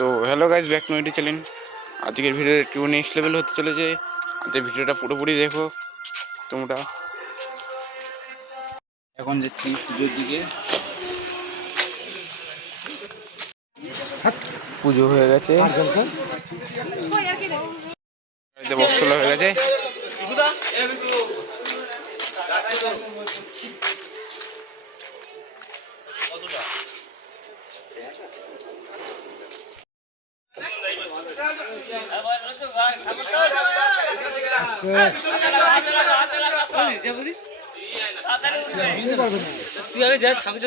তো hello guys, back to my channel. আজকের video একটু নেক্সট লেভেল হতে চলেছে। আজকের ভিডিওটা পুরোপুরি দেখো তোমরা। এখন যাচ্ছি পুজোর দিকে। পুজো হয়ে গেছে, বক্স তোলা হয়ে গেছে। তুই আগে যা থাকতে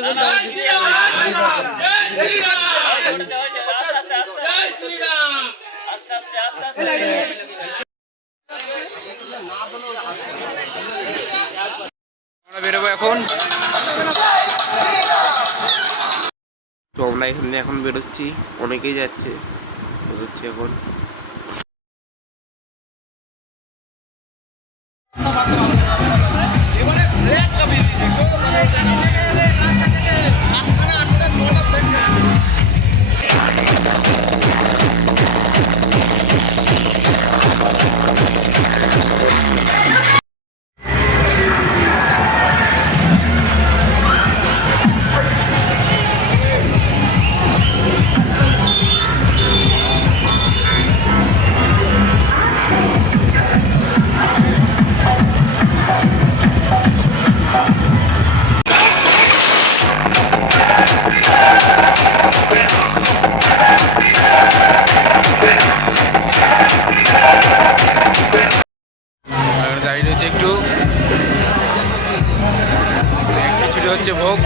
আমরা বেরোবো এখন। তো আমরা এখান থেকে এখন বেরোচ্ছি, অনেকেই যাচ্ছে, বেরোচ্ছি এখন। দাঁড়িয়ে রয়েছে একটু খিচুড়ি হচ্ছে, ভোগ।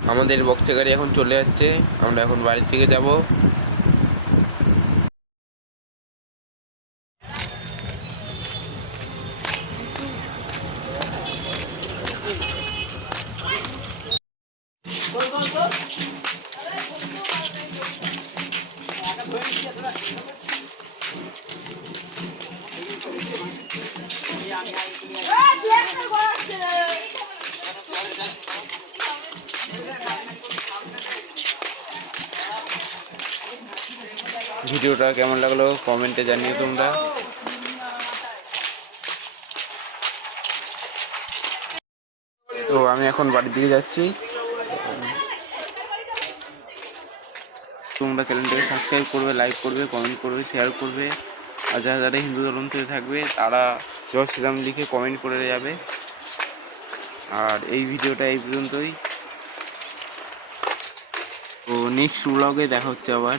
আমাদের বক্সে গাড়ি এখন চলে যাচ্ছে, আমরা এখন বাড়ির থেকে যাব। ভিডিওটা কেমন লাগলো কমেন্টে জানিয়ে তোমরা। তো আমি এখন বাড়ির দিকে যাচ্ছি। তোমরা চ্যানেলটাকে সাবস্ক্রাইব করবে, লাইক করবে, কমেন্ট করবে, শেয়ার করবে। আর যারা যারা হিন্দু ধর্ম থেকে থাকবে তারা জয় শ্রীরাম লিখে কমেন্ট করে যাবে। আর এই ভিডিওটা এই পর্যন্তই। তো নেক্সট ব্লগে দেখা হচ্ছে আবার।